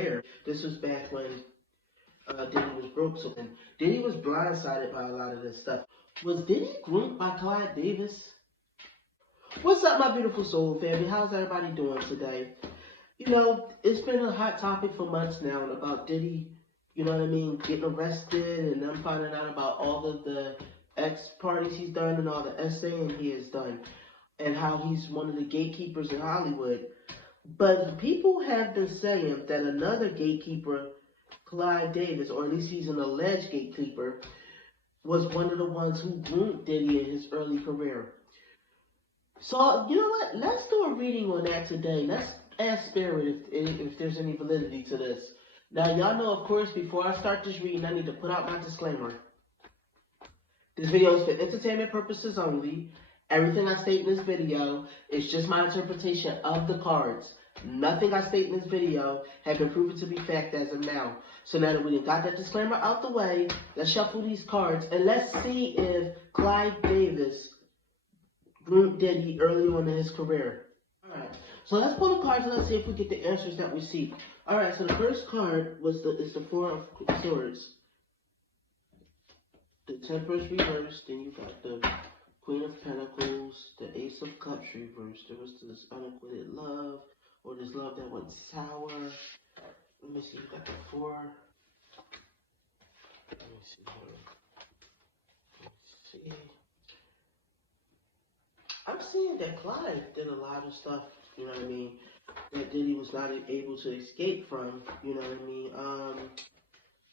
career. This was back when Diddy was broke, so then Diddy was blindsided by a lot of this stuff. Was Diddy groomed by Clive Davis? What's up, my beautiful soul family? How's everybody doing today? You know, it's been a hot topic for months now about Diddy, you know what I mean, getting arrested and them finding out about all of the ex-parties he's done and all the essaying he has done and how he's one of the gatekeepers in Hollywood. But people have been saying that another gatekeeper, Clive Davis, or at least he's an alleged gatekeeper, was one of the ones who groomed Diddy in his early career. So, you know what? Let's do a reading on that today. Let's ask Spirit if there's any validity to this. Now, y'all know, of course, before I start this reading, I need to put out my disclaimer. This video is for entertainment purposes only. Everything I state in this video is just my interpretation of the cards. Nothing I state in this video has been proven to be fact as of now. So now that we got that disclaimer out the way, let's shuffle these cards and let's see if Clive Davis groomed Diddy early on in his career. Alright, so let's pull the cards and let's see if we get the answers that we seek. Alright, so the first card is the Four of Swords. The Temperance reversed, then you got the Queen of Pentacles, the Ace of Cups reversed. There was this unacquitted love, or this love that went sour. Let me see, you got the Four. Let me see here. Let's see. I'm seeing that Clive did a lot of stuff, you know what I mean, that Diddy was not able to escape from, you know what I mean.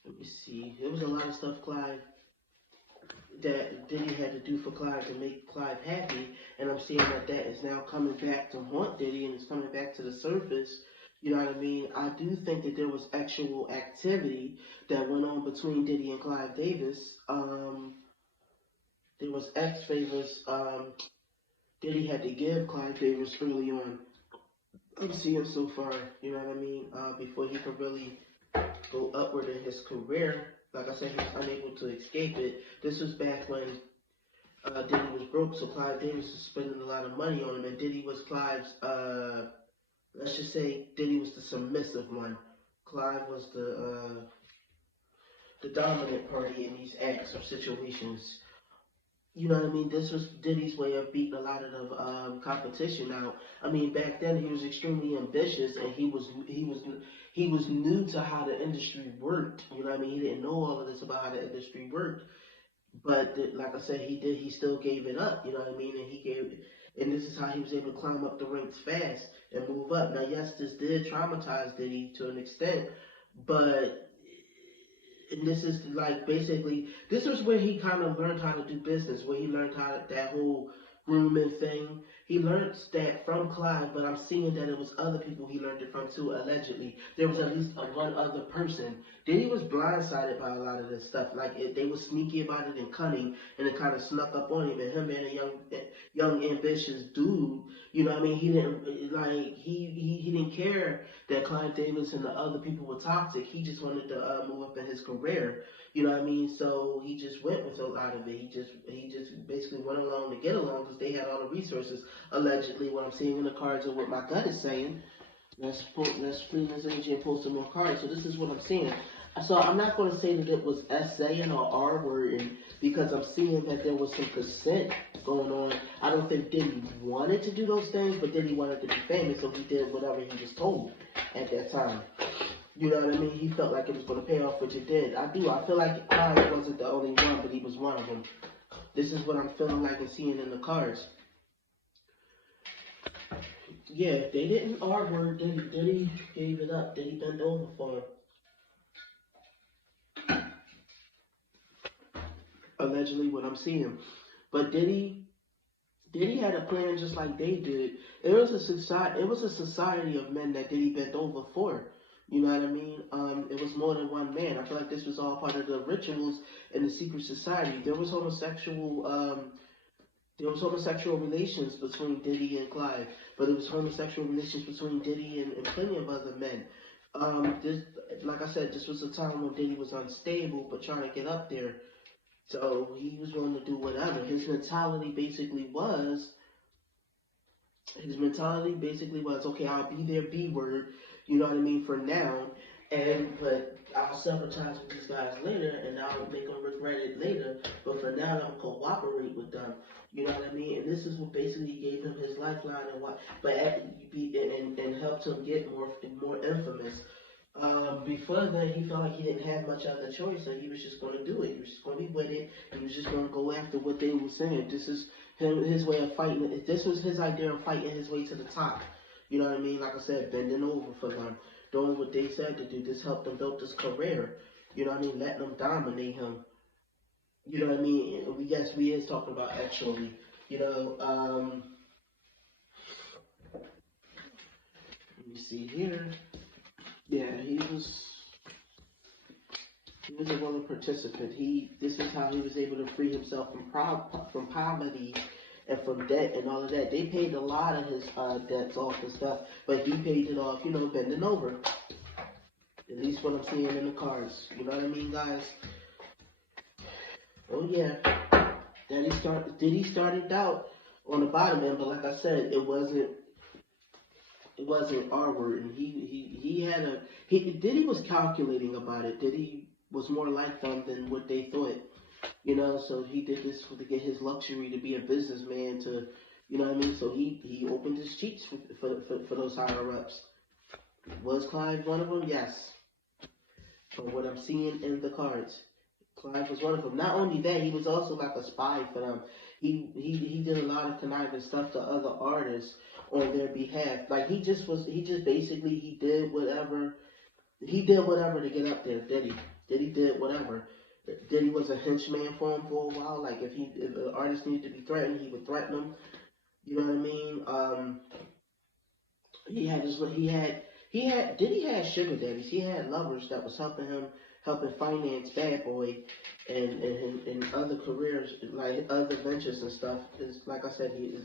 Let me see. There was a lot of stuff that Diddy had to do for Clive to make Clive happy, and I'm seeing that is now coming back to haunt Diddy, and it's coming back to the surface, you know what I mean. I do think that there was actual activity that went on between Diddy and Clive Davis. There was X favors Diddy had to give Clive Davis early on. I'm seeing so far, you know what I mean, before he could really go upward in his career. Like I said, he was unable to escape it. This was back when Diddy was broke, so Clive Davis was spending a lot of money on him, and Diddy was Clive's, let's just say Diddy was the submissive one. Clive was the dominant party in these acts or situations. You know what I mean? This was Diddy's way of beating a lot of the competition out. I mean, back then he was extremely ambitious, and he was new to how the industry worked. You know what I mean? He didn't know all of this about how the industry worked. But like I said, he still gave it up. You know what I mean? And this is how he was able to climb up the ranks fast and move up. Now, yes, this did traumatize Diddy to an extent, but. And this is like basically, this was where he kind of learned how to do business, where he learned how that whole grooming thing. He learned that from Clive, but I'm seeing that it was other people he learned it from too, allegedly. There was at least one other person. Then he was blindsided by a lot of this stuff. Like, they were sneaky about it and cunning, and it kind of snuck up on him. And him being a young, ambitious dude, you know what I mean? He didn't, like, he didn't care that Clive Davis and the other people were toxic. He just wanted to move up in his career. You know what I mean? So he just went with a lot of it. He just basically went along to get along because they had all the resources, allegedly, what I'm seeing in the cards and what my gut is saying. Let's free this energy and pull some more cards. So this is what I'm seeing. So I'm not going to say that it was S-saying or R-wording because I'm seeing that there was some consent going on. I don't think Diddy wanted to do those things, but Diddy wanted to be famous, so he did whatever he was told at that time. You know what I mean? He felt like it was going to pay off, which it did. I feel like Clive wasn't the only one, but he was one of them. This is what I'm feeling like and seeing in the cards. Yeah, they didn't R-word Diddy. Diddy gave it up. Diddy bent over for him. Allegedly, what I'm seeing. But Diddy had a plan just like they did. It was a society of men that Diddy bent over for. You know what I mean? It was more than one man. I feel like this was all part of the rituals in the secret society. There was homosexual relations between Diddy and Clive, but it was homosexual relations between Diddy and plenty of other men. Like I said, this was a time when Diddy was unstable, but trying to get up there. So he was willing to do whatever. His mentality basically was, okay, I'll be their B word, you know what I mean, for now. But I'll sabotage with these guys later, and I'll make them regret it later. But for now, I'm cooperate with them. You know what I mean? And this is what basically gave him his lifeline and what, and helped him get more infamous. Before that, he felt like he didn't have much other choice, so he was just going to do it. He was just going to be with it. He was just going to go after what they were saying. This is his way of fighting. This was his idea of fighting his way to the top. You know what I mean? Like I said, bending over for them, doing what they said to do. This helped him build his career. You know what I mean? Letting them dominate him. You know what I mean? We is talking about actually. You know, let me see here. Yeah, he was a willing participant. This is how he was able to free himself from poverty and from debt and all of that. They paid a lot of his debts off and stuff, but he paid it off, bending over. At least what I'm seeing in the cards. You know what I mean, guys? Oh yeah. Diddy started out on the bottom end, but like I said, it wasn't our word, and Diddy was calculating about it. Diddy was more like them than what they thought, so he did this to get his luxury to be a businessman, to, you know what I mean, so he opened his cheeks for those higher ups. Was Clive one of them? Yes. From what I'm seeing in the cards, Clive was one of them. Not only that, he was also like a spy for them. He did a lot of conniving stuff to other artists on their behalf. Like he did whatever. He did whatever to get up there. Diddy did whatever. Diddy was a henchman for him for a while. Like if an artist needed to be threatened, he would threaten them. You know what I mean? Diddy had sugar daddies. He had lovers that was helping finance Bad Boy and other careers, like other ventures and stuff. Cause like I said, he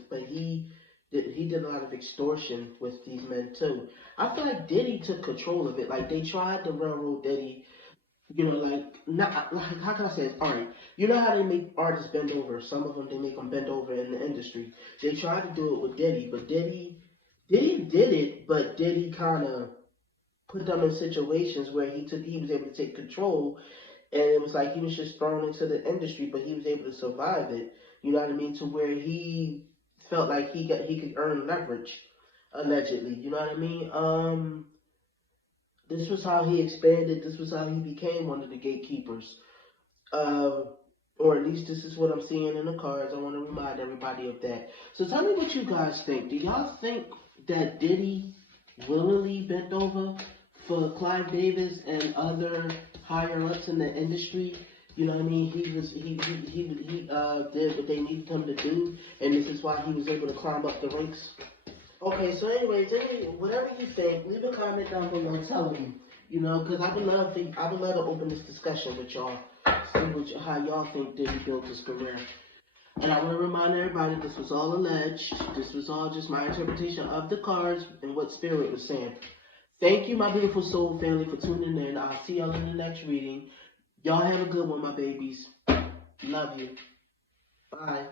did a lot of extortion with these men too. I feel like Diddy took control of it. Like they tried to railroad Diddy. How can I say it? All right, you know how they make artists bend over. Some of them they make them bend over in the industry. They tried to do it with Diddy, but Diddy did it, but Diddy kind of put them in situations where he was able to take control, and it was like he was just thrown into the industry, but he was able to survive it. You know what I mean? To where he felt like he could earn leverage, allegedly. You know what I mean? This was how he expanded. This was how he became one of the gatekeepers. Or at least this is what I'm seeing in the cards. I want to remind everybody of that. So tell me what you guys think. Do y'all think that Diddy willingly bent over for Clive Davis and other higher ups in the industry? You know what I mean? He did what they needed him to do, and this is why he was able to climb up the ranks. Okay, so anyways, whatever you think, leave a comment down below telling me, because I would love to open this discussion with y'all, see how y'all think Diddy built his career. And I want to remind everybody, this was all alleged. This was all just my interpretation of the cards and what Spirit was saying. Thank you, my beautiful soul family, for tuning in. I'll see y'all in the next reading. Y'all have a good one, my babies. Love you. Bye.